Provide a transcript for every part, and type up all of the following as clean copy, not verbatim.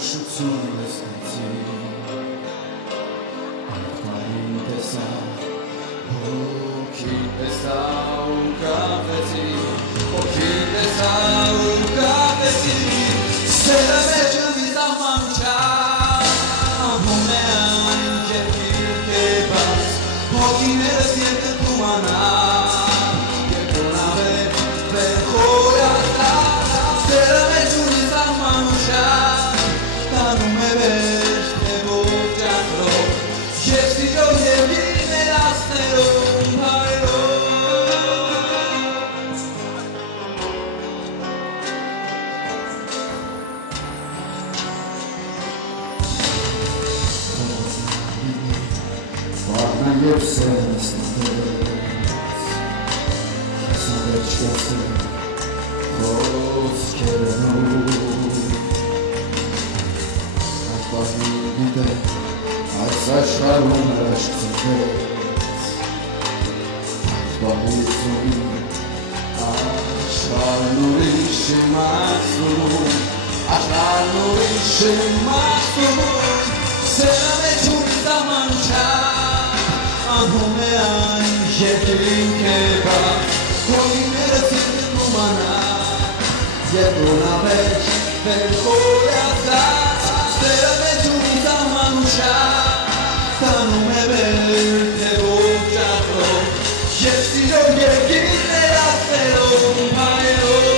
Շություն լսեցի Այդպարին տեսա Հոգի տեսա ու կապեցի Հոգի տեսա ու կապեցի Սերը մեջը մի սահմանուչա Ամում է այն կերքիր կեպած Հոգիներս երկտում անա Երկոն ավեր վեր խորացած Սերը մեջ ունի սահմանուչա Տանում է վեր թևով ճախրով Եվ սիրով և գիրներ ասներով Բարնա և սենս նվեց Ես ավեջ կասեմ խոսքերնով Այդ բարնի գիտե այս աշխարհում հրաշք ծնվեց Այդ բարից ունի աշխարհն ուրիշ իմաստուն Աշխարհն ուրիշ իմաստուն Սերը մեջ ունի սահմանուչա Անհում է այն երկրին կեպած Հոգիներս երկնում անա Երկոն ավեր վեր խորացած Սերը մեջ ունի սահմանուչա Տանում է վեր թևով ճախրով Եվ սիրով երկիրներ ասներով հայերով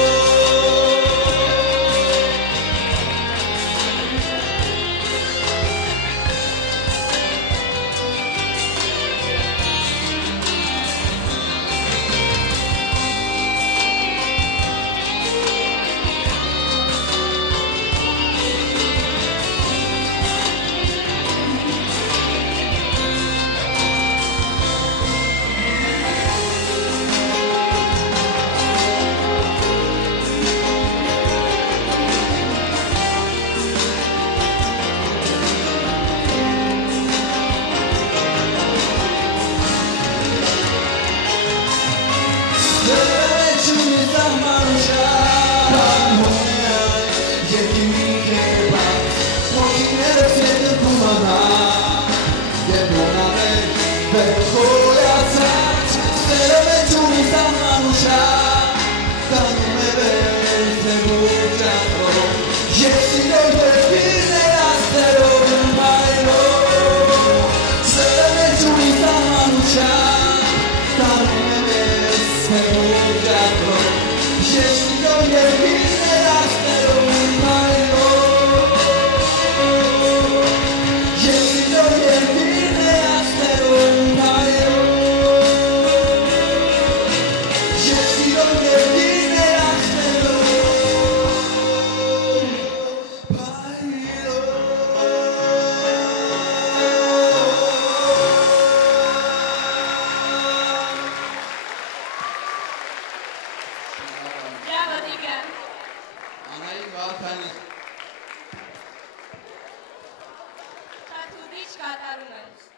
Շատ ուրիշ կատարում ես